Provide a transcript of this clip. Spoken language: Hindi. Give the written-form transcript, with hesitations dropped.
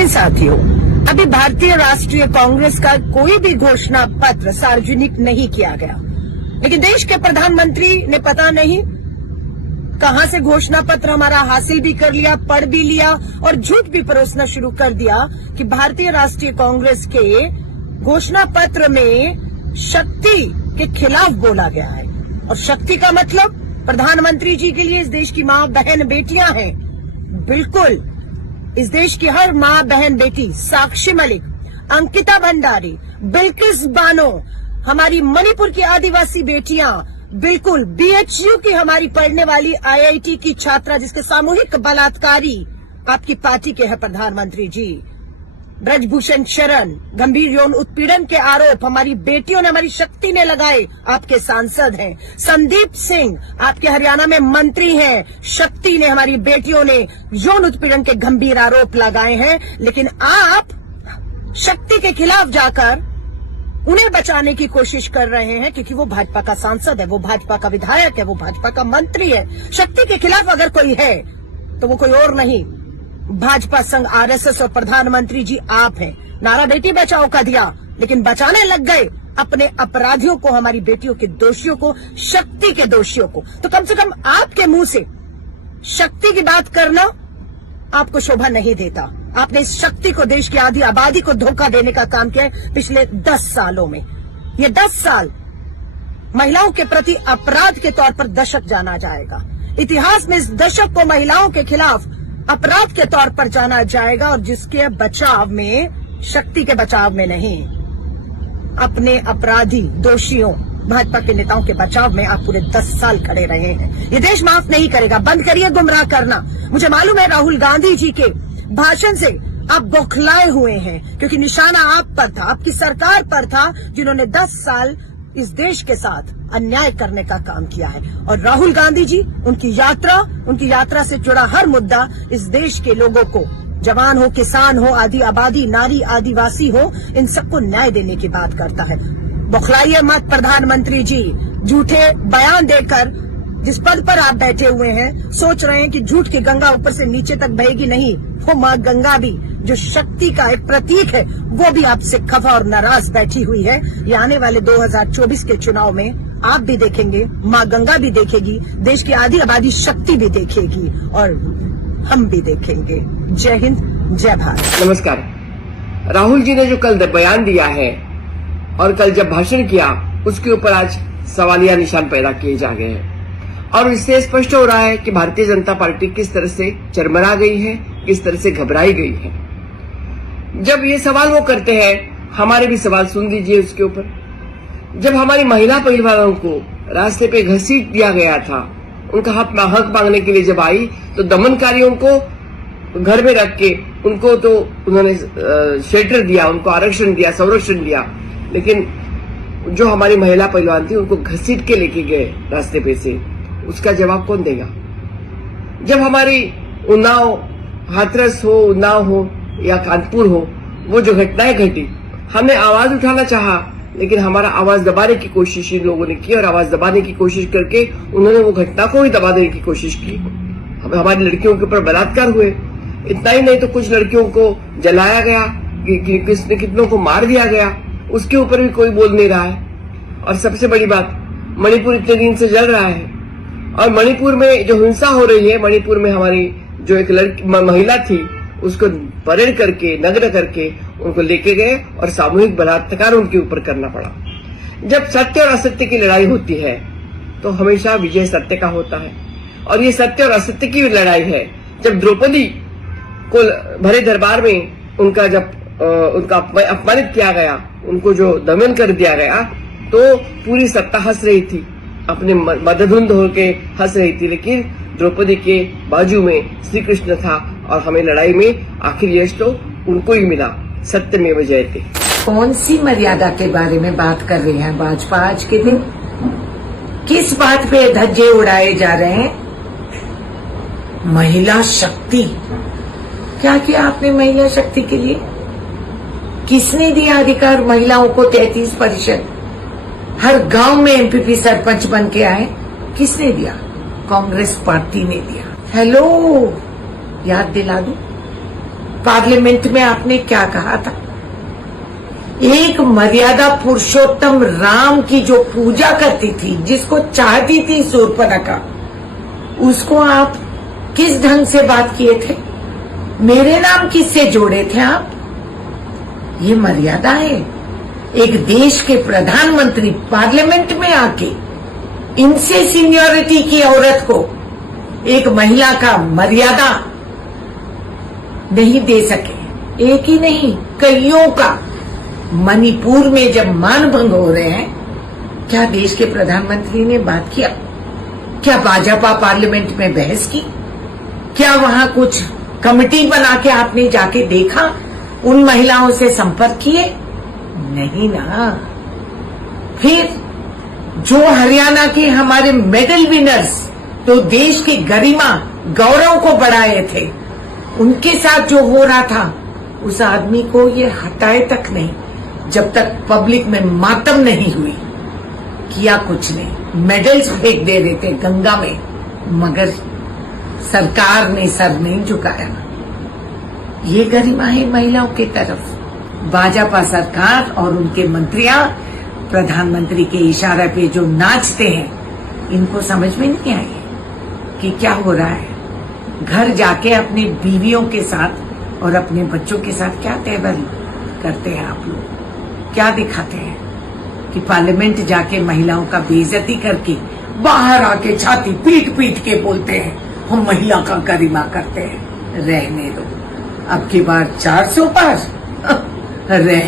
हिंद साथियों, अभी भारतीय राष्ट्रीय कांग्रेस का कोई भी घोषणा पत्र सार्वजनिक नहीं किया गया, लेकिन देश के प्रधानमंत्री ने पता नहीं कहां से घोषणा पत्र हमारा हासिल भी कर लिया, पढ़ भी लिया और झूठ भी परोसना शुरू कर दिया कि भारतीय राष्ट्रीय कांग्रेस के घोषणा पत्र में शक्ति के खिलाफ बोला गया है। और शक्ति का मतलब प्रधानमंत्री जी के लिए इस देश की मां बहन बेटियां हैं। बिल्कुल, इस देश की हर मां बहन बेटी, साक्षी मलिक, अंकिता भंडारी, बिल्किस बानो, हमारी मणिपुर की आदिवासी बेटियां, बिल्कुल बीएचयू की हमारी पढ़ने वाली आईआईटी की छात्रा जिसके सामूहिक बलात्कारी आपकी पार्टी के हैं प्रधानमंत्री जी, ब्रजभूषण शरण, गंभीर यौन उत्पीड़न के आरोप हमारी बेटियों ने, हमारी शक्ति ने लगाए, आपके सांसद हैं। संदीप सिंह आपके हरियाणा में मंत्री हैं, शक्ति ने, हमारी बेटियों ने यौन उत्पीड़न के गंभीर आरोप लगाए हैं। लेकिन आप शक्ति के खिलाफ जाकर उन्हें बचाने की कोशिश कर रहे हैं, क्योंकि वो भाजपा का सांसद है, वो भाजपा का विधायक है, वो भाजपा का मंत्री है। शक्ति के खिलाफ अगर कोई है तो वो कोई और नहीं, भाजपा संघ आरएसएस और प्रधानमंत्री जी आप हैं। नारा बेटी बचाओ का दिया, लेकिन बचाने लग गए अपने अपराधियों को, हमारी बेटियों के दोषियों को, शक्ति के दोषियों को। तो कम से कम आपके मुंह से शक्ति की बात करना आपको शोभा नहीं देता। आपने इस शक्ति को, देश की आधी आबादी को धोखा देने का काम किया है पिछले 10 सालों में। ये 10 साल महिलाओं के प्रति अपराध के तौर पर दशक जाना जाएगा। इतिहास में इस दशक को महिलाओं के खिलाफ अपराध के तौर पर जाना जाएगा, और जिसके बचाव में, शक्ति के बचाव में नहीं, अपने अपराधी दोषियों भाजपा के नेताओं के बचाव में आप पूरे 10 साल खड़े रहे हैं। ये देश माफ नहीं करेगा। बंद करिए गुमराह करना। मुझे मालूम है राहुल गांधी जी के भाषण से आप बौखलाए हुए हैं, क्योंकि निशाना आप पर था, आपकी सरकार पर था, जिन्होंने 10 साल इस देश के साथ अन्याय करने का काम किया है। और राहुल गांधी जी, उनकी यात्रा से जुड़ा हर मुद्दा इस देश के लोगों को, जवान हो, किसान हो, आदि आबादी, नारी, आदिवासी हो, इन सबको न्याय देने की बात करता है। बौखलाइए मत प्रधानमंत्री जी। झूठे बयान देकर जिस पद पर आप बैठे हुए हैं, सोच रहे हैं कि झूठ की गंगा ऊपर से नीचे तक बहेगी। नहीं, वो मां गंगा भी, जो शक्ति का एक प्रतीक है, वो भी आपसे खफा और नाराज बैठी हुई है। ये आने वाले 2024 के चुनाव में आप भी देखेंगे, मां गंगा भी देखेगी, देश की आधी आबादी शक्ति भी देखेगी, और हम भी देखेंगे। जय हिंद, जय भारत। नमस्कार। राहुल जी ने जो कल बयान दिया है और कल जब भाषण किया, उसके ऊपर आज सवालिया निशान पैदा किए जा गए हैं, और इससे स्पष्ट हो रहा है कि भारतीय जनता पार्टी किस तरह से चरमरा गई है, किस तरह से घबराई गई है। जब ये सवाल वो करते हैं, हमारे भी सवाल सुन लीजिए उसके ऊपर। जब हमारी महिला पहलवानों को रास्ते पे घसीट दिया गया था, उनका हक मांगने के लिए जब आई, तो दमनकारियों को घर में रख के उनको तो उन्होंने शेल्टर दिया, उनको आरक्षण दिया, संरक्षण दिया, लेकिन जो हमारी महिला पहलवान थी उनको घसीट के लेके गए रास्ते पे से, उसका जवाब कौन देगा? जब हमारी उन्नाव, हाथरस हो, उन्नाव हो या कानपुर हो, वो जो घटनाएं घटी, हमने आवाज उठाना चाहा, लेकिन हमारा आवाज दबाने की कोशिश इन लोगों ने की, और आवाज दबाने की कोशिश करके उन्होंने वो घटना को ही दबा देने की कोशिश की। हमारी लड़कियों के ऊपर बलात्कार हुए। इतना ही नहीं तो कुछ लड़कियों को जलाया गया, कितनों को मार दिया गया, उसके ऊपर भी कोई बोल नहीं रहा है। और सबसे बड़ी बात, मणिपुर इतने दिन से जल रहा है, और मणिपुर में जो हिंसा हो रही है, मणिपुर में हमारी जो एक महिला थी, उसको परेड करके, नग्न करके उनको लेके गए और सामूहिक बलात्कार उनके ऊपर करना पड़ा। जब सत्य और असत्य की लड़ाई होती है तो हमेशा विजय सत्य का होता है, और ये सत्य और असत्य की लड़ाई है। जब द्रौपदी को भरे दरबार में उनका अपमानित किया गया, उनको जो दमन कर दिया गया, तो पूरी सत्ता हंस रही थी, अपने मदधुंध होके हंस रही थी, लेकिन द्रौपदी के बाजू में श्री कृष्ण था, और हमें लड़ाई में आखिर यश तो उनको ही मिला। सत्यमेव जयते। कौन सी मर्यादा के बारे में बात कर रहे हैं भाजपा आज के दिन? किस बात पे धज्जे उड़ाए जा रहे हैं? महिला शक्ति, क्या किया आपने महिला शक्ति के लिए? किसने दिया अधिकार महिलाओं को? 33%। हर गांव में एमपीपी सरपंच बन के आए, किसने दिया? कांग्रेस पार्टी ने दिया। हेलो, याद दिला दूं, पार्लियामेंट में आपने क्या कहा था? एक मर्यादा पुरुषोत्तम राम की जो पूजा करती थी, जिसको चाहती थी शूर्पणखा, उसको आप किस ढंग से बात किए थे? मेरे नाम किससे जोड़े थे आप? ये मर्यादा है? एक देश के प्रधानमंत्री पार्लियामेंट में आके इनसे सीनियरिटी की औरत को एक महिला का मर्यादा नहीं दे सके। एक ही नहीं, कईयों का। मणिपुर में जब मानभंग हो रहे हैं, क्या देश के प्रधानमंत्री ने बात किया? क्या भाजपा पार्लियामेंट में बहस की? क्या वहां कुछ कमेटी बना के आपने जाके देखा? उन महिलाओं से संपर्क किए? नहीं ना। फिर जो हरियाणा के हमारे मेडल विनर्स तो देश की गरिमा गौरव को बढ़ाए थे, उनके साथ जो हो रहा था, उस आदमी को ये हटाए तक नहीं, जब तक पब्लिक में मातम नहीं हुई। किया कुछ नहीं, मेडल्स फेंक दे रहे थे गंगा में, मगर सरकार ने सर नहीं झुकाया। ये गरिमा है महिलाओं की तरफ। भाजपा सरकार और उनके मंत्रियां प्रधानमंत्री के इशारे पे जो नाचते हैं, इनको समझ में नहीं आई कि क्या हो रहा है। घर जाके अपने बीवियों के साथ और अपने बच्चों के साथ क्या तेवर करते हैं आप लोग? क्या दिखाते हैं कि पार्लियामेंट जाके महिलाओं का बेइज्जती करके बाहर आके छाती पीट पीट के बोलते हैं हम महिला का गरिमा करते हैं। रहने दो, अब की बार 400 पार रह